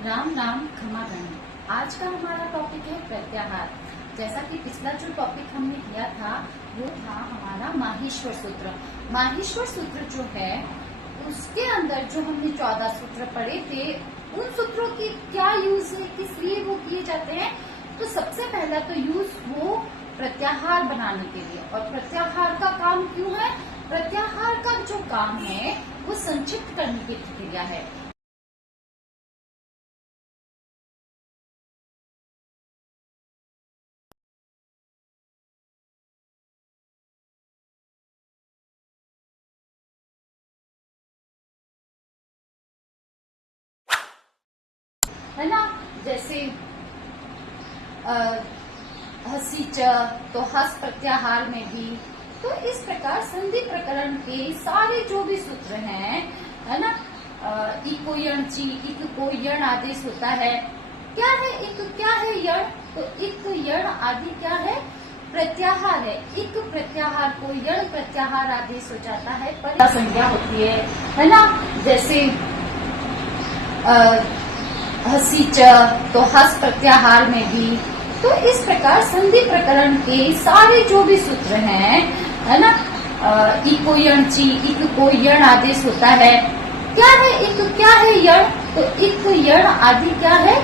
राम राम खमा गणी। आज का हमारा टॉपिक है प्रत्याहार। जैसा कि पिछला जो टॉपिक हमने किया था वो था हमारा माहेश्वर सूत्र। माहेश्वर सूत्र जो है उसके अंदर जो हमने 14 सूत्र पढ़े थे, उन सूत्रों की क्या यूज है, किस लिए वो किए जाते हैं। तो सबसे पहला तो यूज वो प्रत्याहार बनाने के लिए। और प्रत्याहार का काम क्यों है? प्रत्याहार का जो काम है वो संक्षिप्त करने की प्रक्रिया है। है ना। जैसे हसी च तो हस प्रत्याहार में भी। तो इस प्रकार संधि प्रकरण के सारे जो भी सूत्र हैं, है ना, इको यण ची, इक को यण आदेश होता है। क्या है इक, क्या है यण? तो इक यण आदि क्या है? प्रत्याहार है। इक प्रत्याहार को यण प्रत्याहार आदेश हो जाता है, पर संज्ञा होती है ना। जैसे हसी च तो हस प्रत्याहार में भी। तो इस प्रकार संधि प्रकरण के सारे जो भी सूत्र हैं, है ना, इको यण ची, इक को यण आदेश होता है। क्या है इक, क्या है यण? तो इक यण आदि क्या है?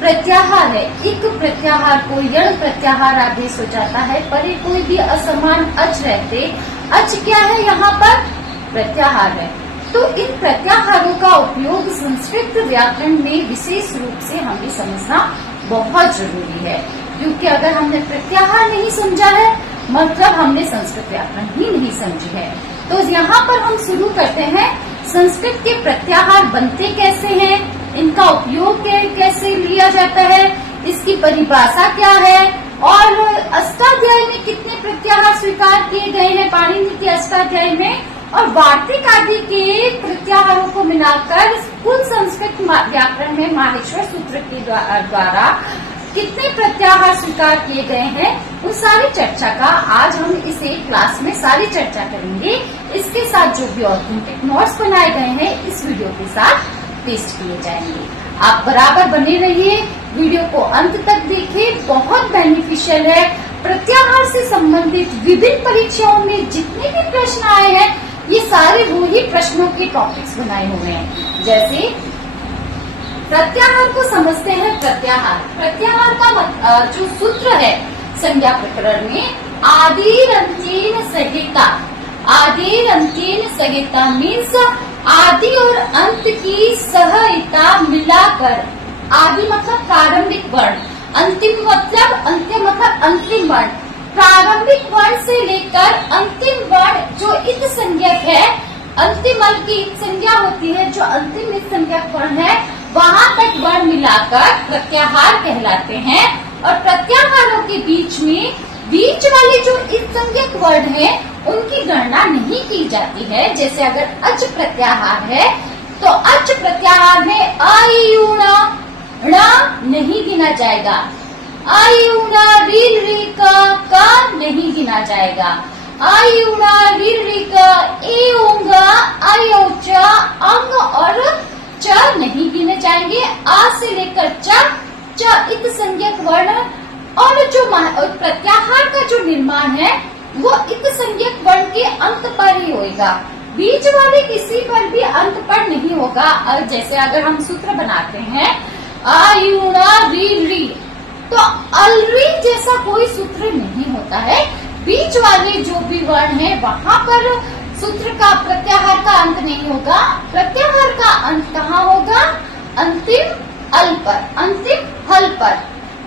प्रत्याहार है। इक प्रत्याहार को यण प्रत्याहार आदेश हो जाता है, पर कोई भी असमान अच रहते, अच क्या है यहाँ पर? प्रत्याहार है। तो इन प्रत्याहारों का उपयोग संस्कृत व्याकरण में विशेष रूप से हमें समझना बहुत जरूरी है, क्योंकि अगर हमने प्रत्याहार नहीं समझा है मतलब हमने संस्कृत व्याकरण ही नहीं समझी है। तो यहाँ पर हम शुरू करते हैं। संस्कृत के प्रत्याहार बनते कैसे हैं, इनका उपयोग कैसे लिया जाता है, इसकी परिभाषा क्या है, और अष्टाध्यायी में कितने प्रत्याहार स्वीकार किए गए हैं पाणिनि के अष्टाध्यायी में, और वार्तिक आदि के प्रत्याहारों को मिलाकर कुल संस्कृत व्याकरण में माहेश्वर सूत्र के द्वारा कितने प्रत्याहार स्वीकार किए गए हैं, उन सारी चर्चा का आज हम इस एक क्लास में सारी चर्चा करेंगे। इसके साथ जो भी ऑथेंटिक नोट्स बनाए गए हैं इस वीडियो के साथ पेस्ट किए जाएंगे। आप बराबर बने रहिए, वीडियो को अंत तक देखिए, बहुत बेनिफिशियल है। प्रत्याहार से संबंधित विभिन्न परीक्षाओं में जितने भी प्रश्न आए हैं ये सारे वो ही प्रश्नों के टॉपिक्स बनाए हुए हैं। जैसे प्रत्याहार को समझते हैं। प्रत्याहार का जो सूत्र है संज्ञा प्रकरण में आदिर अंत्येन सहिता। आदिर अंत्येन सहिता मीन्स आदि और अंत की सहिता मिलाकर। आदि मतलब प्रारंभिक वर्ण, अंतिम मतलब अंत्य मतलब अंतिम वर्ण। प्रारंभिक वर्ण से लेकर अंतिम वर्ण जो इत संज्ञक है, अंतिम अल की इत संज्ञा होती है, जो अंतिम इत संज्ञक वर्ण है वहां तक वर्ण मिलाकर प्रत्याहार कहलाते हैं। और प्रत्याहारों के बीच में बीच वाले जो इत संज्ञक वर्ण है उनकी गणना नहीं की जाती है। जैसे अगर अच प्रत्याहार है तो अच प्रत्याहार में अ ई उ ण नहीं गिना जाएगा, आई उना रील री का नहीं गिना जाएगा, आई उना रील री का ए ओंगा आई ओ च अंग और च नहीं गिने जाएंगे। आ से लेकर च इत संज्ञक वर्ण। और जो प्रत्याहार का जो निर्माण है वो इत संज्ञक वर्ण के अंत पर ही होगा, बीच वाले किसी पर भी अंत पर नहीं होगा। और जैसे अगर हम सूत्र बनाते हैं आई उना रील री, तो अलरी जैसा कोई सूत्र नहीं होता है। बीच वाले जो भी वर्ण है वहां पर सूत्र का प्रत्याहार का अंत नहीं होगा। प्रत्याहार का अंत कहाँ होगा? अंतिम अल पर, अंतिम हल पर।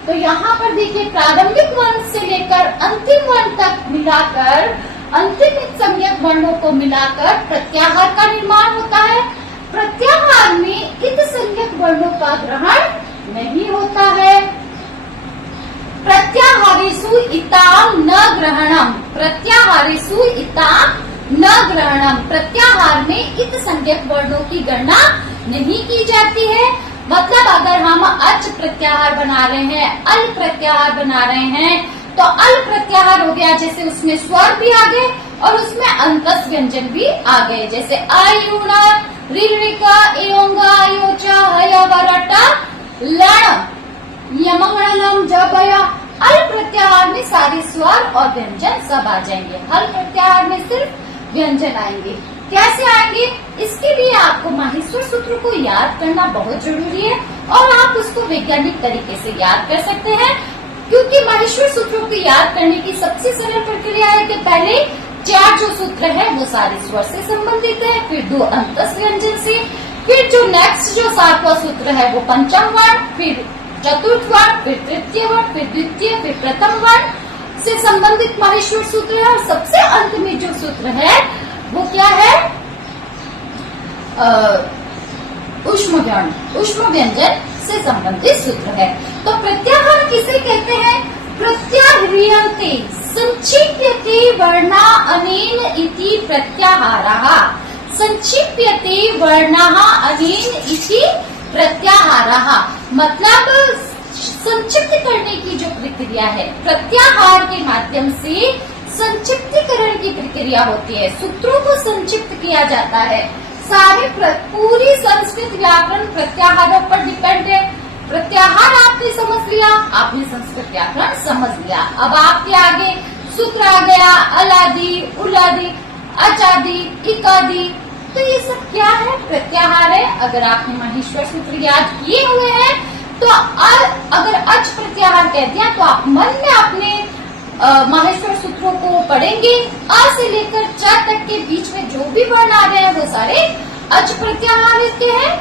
तो यहाँ पर देखिए प्रारंभिक वर्ण से लेकर अंतिम वर्ण तक मिलाकर, अंतिम संज्ञक वर्णों को मिलाकर प्रत्याहार का निर्माण होता है। प्रत्याहार में इत संज्ञक वर्णों का ग्रहण नहीं होता है। प्रत्याहारेषु इताम न ग्रहणम। प्रत्याहारेषु इताम न ग्रहणम। प्रत्याहार में इत संज्ञक वर्णों की गणना नहीं की जाती है। मतलब अगर हम अच प्रत्याहार बना रहे हैं, अल प्रत्याहार बना रहे हैं, तो अल प्रत्याहार हो गया जैसे उसमें स्वर भी आ गए और उसमें अंतस व्यंजन भी आ गए। जैसे आई उना ऋ ऋ का ए ओंगा आई ओ चा हय व र ट लण, यमंगलम, जब आया अल प्रत्याहार में सारे स्वर और व्यंजन सब आ जाएंगे। हल प्रत्याहार में सिर्फ व्यंजन आएंगे। कैसे आएंगे? इसके लिए आपको माहेश्वर सूत्र को याद करना बहुत जरूरी है और आप उसको वैज्ञानिक तरीके से याद कर सकते हैं, क्योंकि माहेश्वर सूत्रों को याद करने की सबसे सरल प्रक्रिया है कि पहले 4 जो सूत्र है वो सारे स्वर से संबंधित है, फिर 2 अंतस व्यंजन से, फिर जो नेक्स्ट जो 7वां सूत्र है वो पंचम वर्ण, फिर चतुर्थ वर्ण, फिर तृतीय वर्ण, फिर द्वितीय, फिर प्रथम वर्ण से संबंधित माहेश्वर सूत्र है। और सबसे अंत में जो सूत्र है वो क्या है? ऊष्म व्यंजन से संबंधित सूत्र है। तो प्रत्याहार किसे कहते हैं? प्रत्याह्रियन्ते संक्षिप्यते वर्णा अनेन इति प्रत्याहारः। संक्षिप्यते वर्णः अनेन इति प्रत्याहारः मतलब संक्षिप्त करने की जो प्रक्रिया है, प्रत्याहार के माध्यम से संक्षिप्तीकरण की प्रक्रिया होती है। सूत्रों को संक्षिप्त किया जाता है। सारे पूरी संस्कृत व्याकरण प्रत्याहारों पर डिपेंड है। प्रत्याहार आपने समझ लिया, आपने संस्कृत व्याकरण समझ लिया। अब आपके आगे सूत्र आ गया, अलादि, उलादि, अचादि, इकादि। तो ये सब क्या है? प्रत्याहार है। अगर आपने माहेश्वर सूत्र याद किए हुए हैं तो अगर अच प्रत्याहार कह दिया तो आप मन में अपने माहेश्वर सूत्रों को पढ़ेंगे। अ से लेकर च तक के बीच में जो भी वर्ण आ रहे हैं वो सारे अच प्रत्याहार के हैं।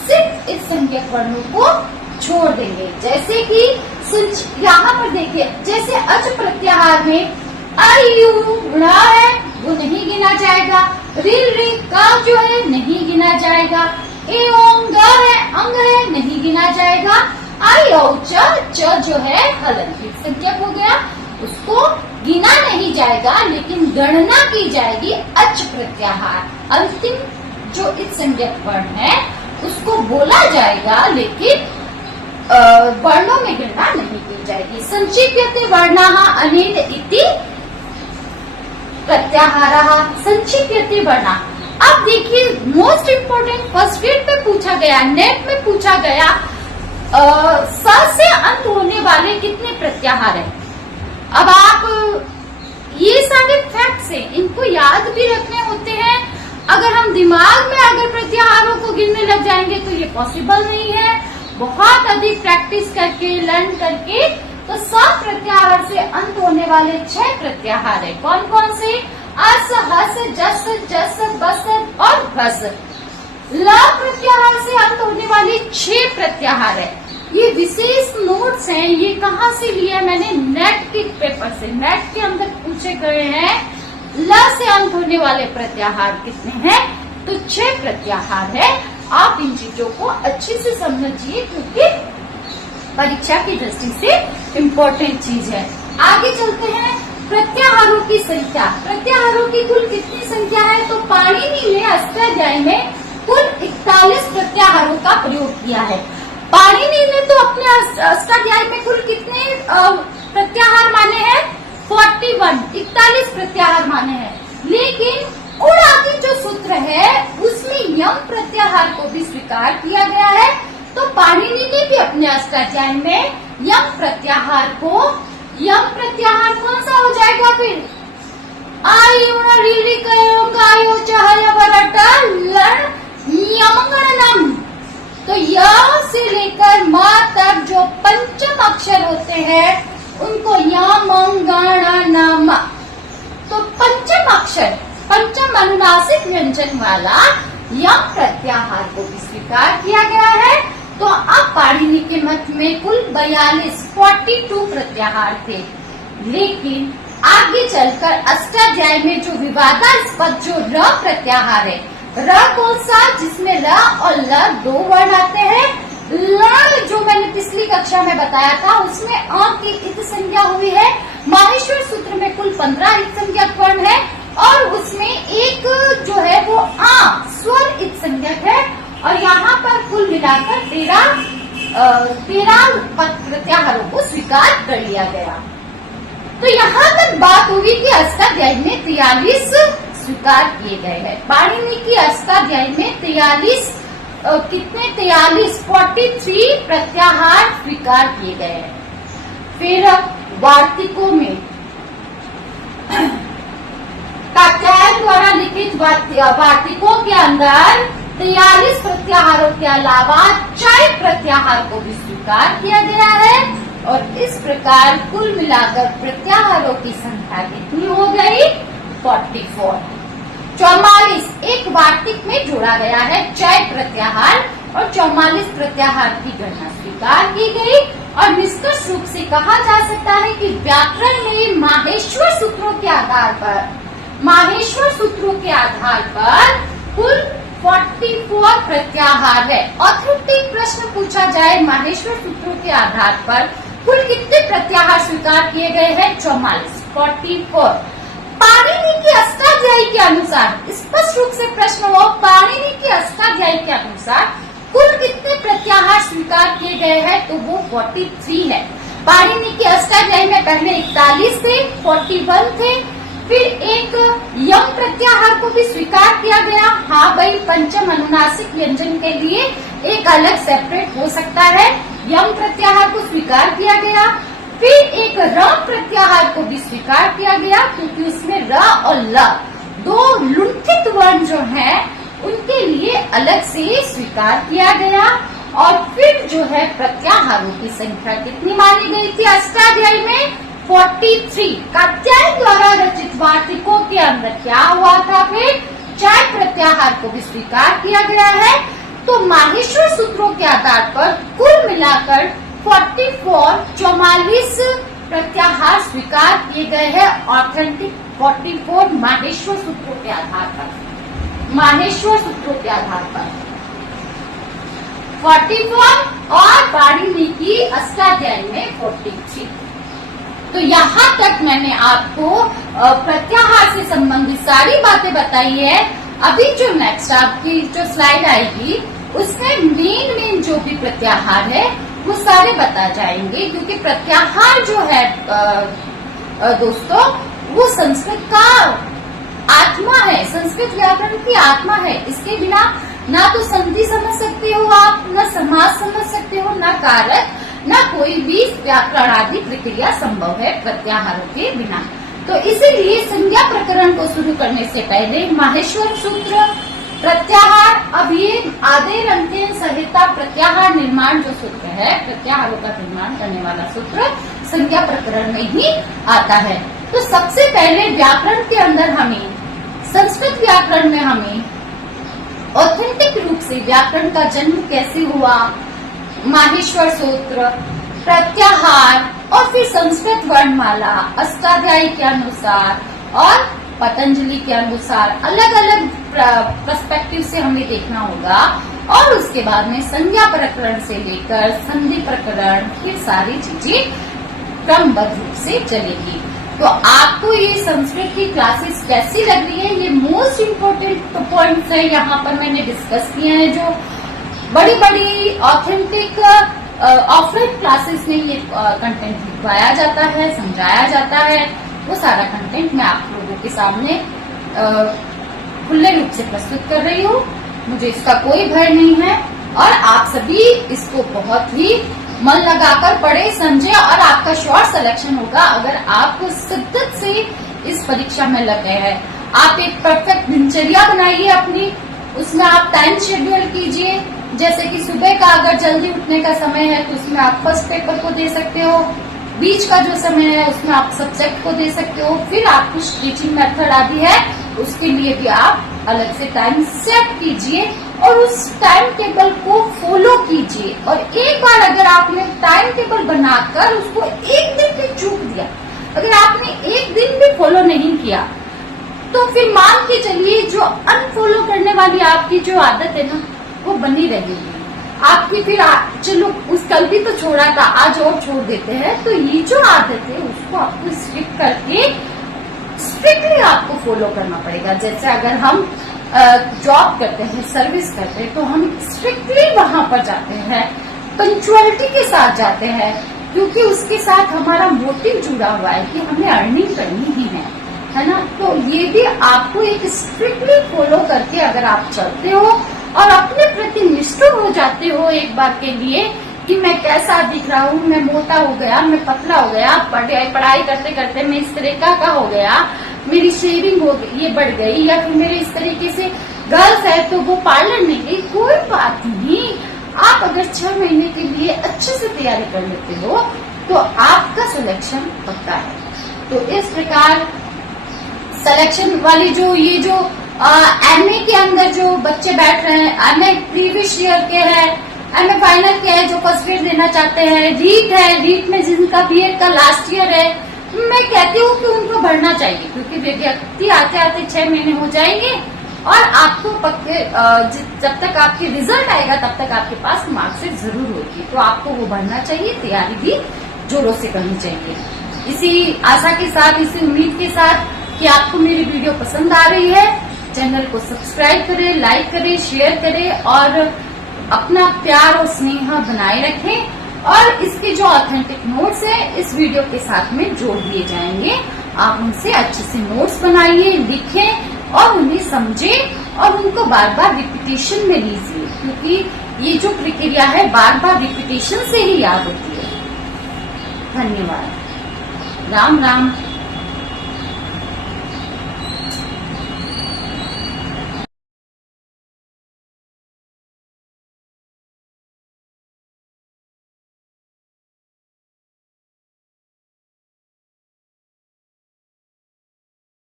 सिर्फ इस संज्ञक वर्णों को छोड़ देंगे। जैसे कि यहाँ पर देखिए, जैसे अच प्रत्याहार में अयु है वो नहीं गिना जाएगा, रिल रे का जो है नहीं गिना जाएगा, एओंग है अंग है नहीं गिना जाएगा, आई औ च जो है हलंकित संज्ञक हो गया, उसको गिना नहीं जाएगा लेकिन गणना की जाएगी अच प्रत्याहार। अंतिम जो इस संज्ञक वर्ण है उसको बोला जाएगा लेकिन वर्णों में गणना नहीं की जाएगी। संक्षिप्यते वर्णाः अनेन इति प्रत्याहारः। संक्षिप्यते वर्णा। अब देखिए most important first grade pay पूछा गया, नेट में पूछा गया, स से अंत होने वाले कितने प्रत्याहार हैं। अब आप ये सारे फैक्ट्स हैं, इनको याद भी रखने होते हैं। अगर हम दिमाग में अगर प्रत्याहारों को गिनने लग जाएंगे तो ये पॉसिबल नहीं है। बहुत अधिक प्रैक्टिस करके, लर्न करके, तो 7 प्रत्याहार से अंत होने वाले 6 प्रत्याहार है। कौन कौन से? अस, हस, जस, जस, बस और भस। ल प्रत्याहार से अंत होने वाले 6 प्रत्याहार है। ये विशेष नोट्स हैं, ये कहाँ से लिया मैंने? नेट के पेपर से, नेट के अंदर पूछे गए हैं। ल से अंत होने वाले प्रत्याहार कितने हैं? तो 6 प्रत्याहार है। आप इन चीजों को अच्छे से समझिए क्योंकि परीक्षा की दृष्टि से इम्पोर्टेंट चीज है। आगे चलते हैं। प्रत्याहारों की संख्या। प्रत्याहारों की कुल कितनी संख्या है? तो पाणिनि ने अष्टाध्यायी में कुल 41 प्रत्याहारों का प्रयोग किया है। पाणिनि ने तो अपने अष्टाध्यायी में कुल कितने प्रत्याहार माने हैं? 41, 41 प्रत्याहार माने हैं। लेकिन और आगे जो सूत्र है उसमें यम प्रत्याहार को भी स्वीकार किया गया है। तो पाणिनि ने भी अपने अष्टाध्यायी में यम प्रत्याहार कौन सा हो जाएगा फिर? तो य से लेकर म तक जो पंचम अक्षर होते हैं उनको यमंगणनम। तो पंचम अक्षर, पंचम अनुनासिक व्यंजन वाला यम प्रत्याहार को भी स्वीकार किया गया है। तो अब पाणिनि के मत में कुल 42 प्रत्याहार थे। लेकिन आगे चलकर अष्टाध्यायी में जो विवादास्पद जो र प्रत्याहार है, र कौन सा? जिसमें र और ल 2 वर्ण आते हैं। ल जो मैंने पिछली कक्षा में बताया था उसमें अ की इत संज्ञा हुई है। माहेश्वर सूत्र में कुल 15 इत संज्ञक वर्ण है और उसमें एक जो है वो आ स्वर इत संज्ञक है। और यहाँ पर कुल मिलाकर 13 प्रत्याहारों को स्वीकार कर लिया गया। तो यहाँ तक बात हुई कि अष्टाध्यायी में 43 स्वीकार किए गए हैं। पाणिनि की अष्टाध्यायी में 43 कितने 43 प्रत्याहार स्वीकार किए गए हैं। फिर वार्तिकों में कात्यायन द्वारा लिखित वार्तिकों के अंदर 43 प्रत्याहारों के अलावा 4 प्रत्याहार को भी स्वीकार किया गया है और इस प्रकार कुल मिलाकर प्रत्याहारों की संख्या कितनी हो गई? 44। 44 एक वार्तिक में जोड़ा गया है 4 प्रत्याहार और 44 प्रत्याहार की गणना स्वीकार की गई और निष्कर्ष रूप से कहा जा सकता है कि व्याकरण में माहेश्वर सूत्रों के आधार पर कुल 44 प्रत्याहार है। ऑथेंटिक प्रश्न पूछा जाए माहेश्वर सूत्रों के आधार पर कुल कितने प्रत्याहार स्वीकार किए गए हैं? 44। पाणिनि की अष्टाध्यायी के अनुसार, स्पष्ट रूप से प्रश्न हो, पाणिनि की अष्टाध्यायी के अनुसार कुल कितने प्रत्याहार स्वीकार किए गए हैं? तो वो 43 है। पाणिनि की अष्टाध्यायी में पहले 41 थे, 41 थे, फिर एक यम प्रत्याहार को भी स्वीकार किया गया। हाँ भाई, पंचम अनुनासिक व्यंजन के लिए एक अलग सेपरेट हो सकता है, यम प्रत्याहार को स्वीकार किया गया। फिर एक र प्रत्याहार को भी स्वीकार किया गया क्योंकि उसमें र और ल दो लुंठित वर्ण जो हैं उनके लिए अलग से स्वीकार किया गया। और फिर जो है प्रत्याहारों की संख्या कितनी मानी गई थी अष्टाध्यायी में? 43। कात्यायन द्वारा रचित वार्तिकों के अंदर क्या हुआ था? फिर 4 प्रत्याहार को भी स्वीकार किया गया है। तो माहेश्वर सूत्रों के आधार पर कुल मिलाकर 44 प्रत्याहार स्वीकार किए गए हैं। ऑथेंटिक 44 माहेश्वर सूत्रों के आधार पर, 44 और पाणिनि की अष्टाध्यायी में 43। तो यहाँ तक मैंने आपको प्रत्याहार से संबंधित सारी बातें बताई है। अभी जो नेक्स्ट आपकी जो स्लाइड आएगी उसमें मेन जो भी प्रत्याहार है वो सारे बता जाएंगे, क्योंकि प्रत्याहार जो है दोस्तों वो संस्कृत का आत्मा है, संस्कृत व्याकरण की आत्मा है। इसके बिना ना तो संधि समझ सकते हो आप, ना समास समझ सकते हो, ना कारक, ना कोई भी व्याकरण आदि प्रक्रिया संभव है प्रत्याहारों के बिना। तो इसीलिए संज्ञा प्रकरण को शुरू करने से पहले माहेश्वर सूत्र, प्रत्याहार, अभिन्न, आदेर, अंत्यन, संहिता, प्रत्याहार निर्माण जो सूत्र है, प्रत्याहारों का निर्माण करने वाला सूत्र संज्ञा प्रकरण में ही आता है। तो सबसे पहले व्याकरण के अंदर हमें, संस्कृत व्याकरण में हमें ऑथेंटिक रूप से व्याकरण का जन्म कैसे हुआ, माहेश्वर सूत्र, प्रत्याहार और फिर संस्कृत वर्णमाला अष्टाध्यायी के अनुसार और पतंजलि के अनुसार अलग अलग पर्सपेक्टिव से हमें देखना होगा। और उसके बाद में संज्ञा प्रकरण से लेकर संधि प्रकरण, ये सारी चीजें क्रमबद्ध रूप से चलेगी। तो आपको ये संस्कृत की क्लासेस कैसी लग रही है? ये मोस्ट इम्पोर्टेंट पॉइंट्स है, यहाँ पर मैंने डिस्कस किए हैं। जो बड़ी बड़ी ऑथेंटिक ऑफलाइन क्लासेस में ये कंटेंट लिखवाया जाता है, समझाया जाता है, वो सारा कंटेंट मैं आप लोगों के सामने खुले रूप से प्रस्तुत कर रही हूँ। मुझे इसका कोई भय नहीं है और आप सभी इसको बहुत ही मन लगाकर पढ़े, समझे और आपका श्योर सिलेक्शन होगा अगर आप शिद्दत से इस परीक्षा में लग गए हैं। आप एक परफेक्ट दिनचर्या बनाइए अपनी, उसमें आप टाइम शेड्यूल कीजिए। जैसे कि सुबह का अगर जल्दी उठने का समय है तो उसमें आप फर्स्ट पेपर को दे सकते हो, बीच का जो समय है उसमें आप सब्जेक्ट को दे सकते हो, फिर आप कुछ टीचिंग मेथड आदि है उसके लिए भी आप अलग से टाइम सेट कीजिए और उस टाइम टेबल को फॉलो कीजिए। और एक बार अगर आपने टाइम टेबल बनाकर उसको एक दिन भी चूक दिया, अगर आपने एक दिन भी फॉलो नहीं किया, तो फिर मान के चलिए जो अनफॉलो करने वाली आपकी जो आदत है ना वो बनी रहेगी आपकी। फिर चलो उस कल भी तो छोड़ा था, आज और छोड़ देते हैं, तो ये जो आदत है उसको आपको स्ट्रिक्ट करके स्ट्रिक्टली आपको फॉलो करना पड़ेगा। जैसे अगर हम जॉब करते हैं, सर्विस करते हैं, तो हम स्ट्रिक्टली वहां पर जाते हैं, पंक्चुअलिटी के साथ जाते हैं, क्योंकि उसके साथ हमारा मोटिव जुड़ा हुआ है कि हमें अर्निंग करनी ही है ना। तो ये भी आपको एक स्ट्रिक्टली फॉलो करके अगर आप चलते हो और अपने प्रति निष्ठुर हो जाते हो एक बार के लिए कि मैं कैसा दिख रहा हूँ, मैं मोटा हो गया, मैं पतला हो गया, पढ़ाई करते करते मैं इस तरीका का हो गया, मेरी शेविंग हो गई, ये बढ़ गई, या फिर मेरे इस तरीके से गर्ल्स है तो वो पार्लर नहीं गई, कोई बात नहीं। आप अगर 6 महीने के लिए अच्छे से तैयारी कर लेते हो तो आपका सिलेक्शन पक्का है। तो इस प्रकार सिलेक्शन वाली जो ये जो एमए के अंदर जो बच्चे बैठ रहे हैं, एमए प्रीवियस ईयर के है, एमए फाइनल के है, जो फर्स्ट ईयर देना चाहते हैं, रीट है, रीट में जिनका बीएड का लास्ट ईयर है, मैं कहती हूँ कि उनको भरना चाहिए, क्योंकि विद्यार्थी आते आते 6 महीने हो जाएंगे और आपको पक्के जब तक आपकी रिजल्ट आएगा तब तक आपके पास मार्कशीट जरूर होगी, तो आपको वो भरना चाहिए, तैयारी भी जोरों से करनी चाहिए। इसी आशा के साथ, इसी उम्मीद के साथ कि आपको मेरी वीडियो पसंद आ रही है, चैनल को सब्सक्राइब करें, लाइक करें, शेयर करें और अपना प्यार और स्नेह बनाए रखें। और इसके जो ऑथेंटिक नोट्स है इस वीडियो के साथ में जोड़ दिए जाएंगे। आप उनसे अच्छे से नोट्स बनाइए, लिखें और उन्हें समझें और उनको बार बार रिपीटेशन में लीजिए, क्योंकि ये जो प्रक्रिया है बार बार रिपीटेशन से ही याद होती है। धन्यवाद। राम राम।